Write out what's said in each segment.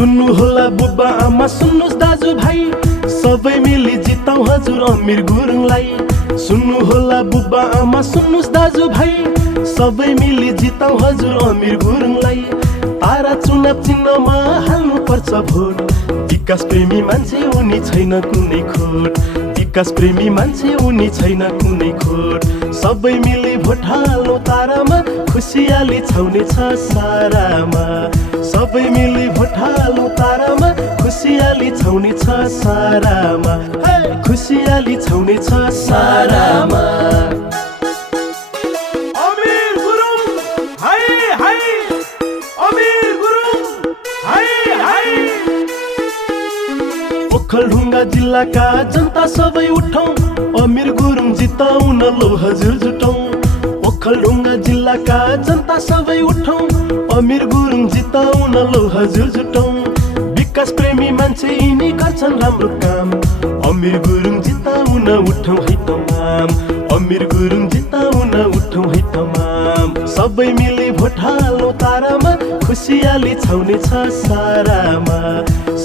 सुन्नु होला बुबा आमा सुन्नुस् दाजु भाइ सबै मिली जिताउ हजुर अमिर गुरुङलाई सुन्नु होला बुबा आमा सुन्नुस् दाजु भाइ सबै मिली जिताउ हजुर अमिर गुरुङलाई तारा चुनाव चिन्हमा हाल्नु पर्छ भोट विकास प्रेमी मान्छे उनी छैन कुनै खोट विकास प्रेमी मान्छे उनी छैन कुनै खोट सबै मिली भोट हाल्नु तारामा खुसियाली छाउने छ सारामा सबै मिली भोट हाल्नु तारामा खुसियाली छाउने छ सारामा खुसियाली छाउने छ सारामा अमिर गुरुङ हाय हाय अमिर गुरुङ हाय हाय ओखलढुङ्गा जिल्लाका जनता सबै उठौं अमिर गुरुङ जिताउन लो हजुर जुटौं ओखलढुङ्गा जिल्लाका जनता सबै उठौं अमिर गुरुङ जिताउन लो हजुर जुटौं विकास प्रेमी मान्छे यिनी गर्छन् राम्रो काम अमिर गुरुङ जिताउन उठौं है तमाम अमिर गुरुङ जिताउन उठौं है तमाम सबै मिली भोट हाल्नु तारामा खुसियाली छाउने छ सारामा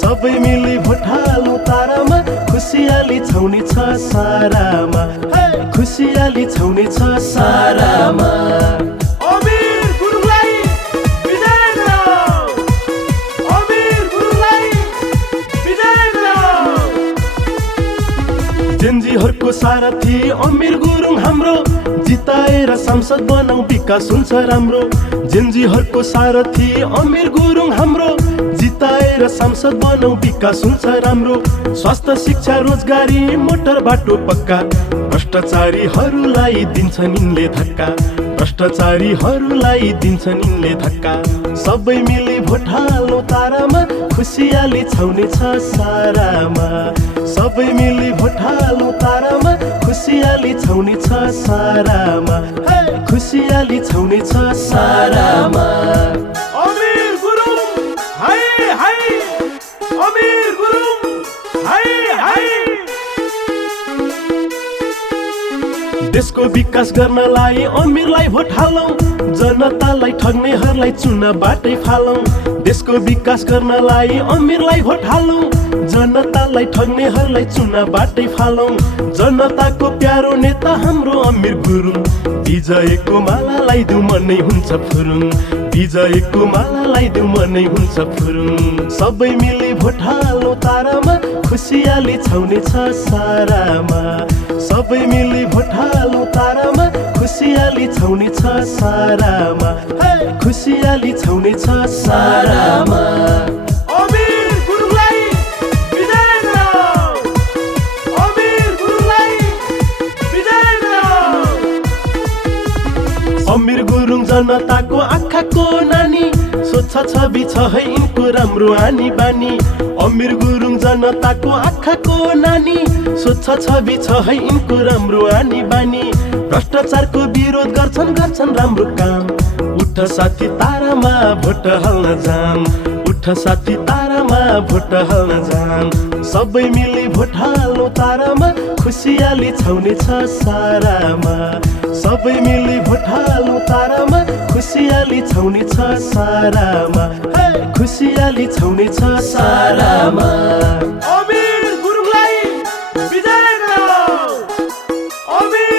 सबै मिली भोट हाल्नु तारामा खुसियाली छाउने छ सारामा खुसियाली छाउने छ सारामा अमिर गुरुङलाई विजय गराऊ अमिर गुरुङलाई विजय गराऊ जेन्जीहरुको सारथी अमिर गुरुङ हाम्रो जिताएर सांसद बनाऊ विकास हुन्छ राम्रो जेन्जीहरुको सारथी अमिर गुरुङ हाम्रो जिताएर सांसद बनाऊ विकास हुन्छ राम्रो स्वास्थ्य शिक्षा रोजगारी मोटर बाटो पक्का भ्रष्टाचारीहरूलाई दिन्छन् यिनले धक्का भ्रष्टाचारीहरूलाई दिन्छन् यिनले धक्का सबै मिली भोट हाल्नु तारामा खुसियाली छाउने छ सारामा सबै मिली भोट हाल्नु तारामा खुसियाली छाउने छ सारामा खुसियाली छाउने छ सारामा अमिर गुरुङ हाय हाय अमिर गुरुङ हाय हाय देशको विकास गर्नलाई अमिरलाई भोट हालौं जनतालाई ठग्नेहरूलाई चुनावबाटै फालौं देशको विकास गर्नलाई अमिरलाई भोट हालौं जनतालाई ठग्नेहरूलाई चुनावबाटै फालौं जनताको प्यारो नेता हाम्रो अमिर गुरुङ विजयको मालालाई दिउँ मनै हुन्छ फुरुङ विजयको मालालाई दिउँ मनै हुन्छ फुरुङ सबै मिली भोट हाल्नु तारामा खुसियाली छाउने छ सारामा सबै मिली भोट हाल्नु तारामा खुसियाली छाउने छ सारामा खुसियाली छाउने छ सारामा अमिर गुरुङलाई विजय गराऊ अमिर गुरुङलाई विजय गराऊ अमिर गुरुङ जनताको आँखाको नानी स्वच्छ छवि छ है यिनको राम्रो आनी बानी अमिर गुरुङ जनताको आँखाको नानी स्वच्छ छवि छ है यिनको राम्रो आनी बानी भ्रष्टाचारको विरोध गर्छन् राम्रो काम उठ साथी तारामा भोट हाल्न जाम उठ साथी तारामा भोट हाल्न जाम सबै मिली भोट हाल्नु तारामा खुसियाली छाउने छ सारामा सबै मिली भोट हाल्नु तारामा खुसियाली छाउने छ सारामा खुसियाली छाउने छ सारामा अमिर गुरुङलाई विजय गराऊ अमिर